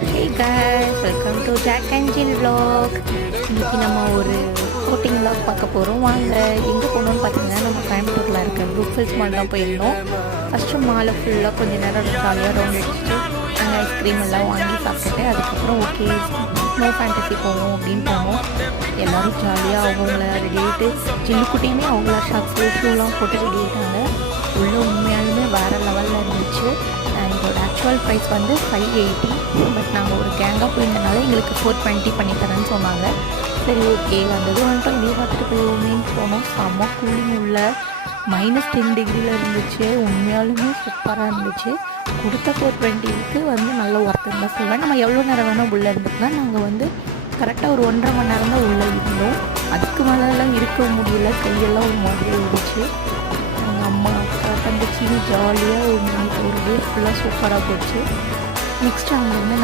Hey guys, welcome to Jack and Jill vlog. இன்னைக்கு நம்ம ஒரு போட்டிங் vlog பார்க்க போகிறோம். வாங்க எங்கே போகணும்னு பார்த்தீங்கன்னா நம்ம கோயம்புத்தூரில் இருக்க ப்ரூக்ஃபில்ஸ் மால் தான் போயிருந்தோம். ஃபஸ்ட்டு மாலை ஃபுல்லாக கொஞ்சம் நேரம் ஜாலியாக ரவுண்ட் அடிச்சுட்டு அங்கே ஐஸ்கிரீம் எல்லாம் வாங்கி சாப்பிட்டுட்டு அதுக்கப்புறம் ஓகே ஸ்னோ ஃபேண்டசி போவோம் அப்படின்னு போனோம். எல்லோரும் ஜாலியாக அவங்கள ரெடி ஆகிட்டு ஜில்லுக்குட்டியுமே அவங்கள ஷாக்ஸு ஷூலாம் போட்டு ரெடி ஆகிட்டாங்க. உள்ளே உண்மையாலுமே வேறு லெவலில் இருந்துச்சு. இதோட ஆக்சுவல் ப்ரைஸ் வந்து 580, பட் நாங்கள் ஒரு கேங்காக போயிருந்தனால எங்களுக்கு 420 பண்ணி தரேன்னு சொன்னாங்க. சரி ஓகே வந்தது வந்துட்டோம், இதையே பார்த்துட்டு போவோமேன்னு போனோம். செம்ம கூலிங் உள்ள -10 டிகிரியில் இருந்துச்சு. உண்மையாலுமே சூப்பராக இருந்துச்சு. கொடுத்த 420க்கு வந்து நல்ல ஒர்த்துன்னு தான் சொல்லுவேன். நம்ம எவ்வளோ நேரம் வேணால் உள்ளே இருந்துக்கலாம். நாங்கள் வந்து கரெக்டாக ஒரு 1.5 மணி நேரம் தான் உள்ளே இருந்தோம். அதுக்கு மேலெல்லாம் இருக்க முடியல, கையெல்லாம் ஒரு மாதிரி இருந்துச்சு. எங்கள் அம்மா அக்கா தங்கச்சின்னு ஜாலியாக ஒரு டே ஃபுல்லாக சூப்பராக போச்சு. நெக்ஸ்ட் அங்கே வந்து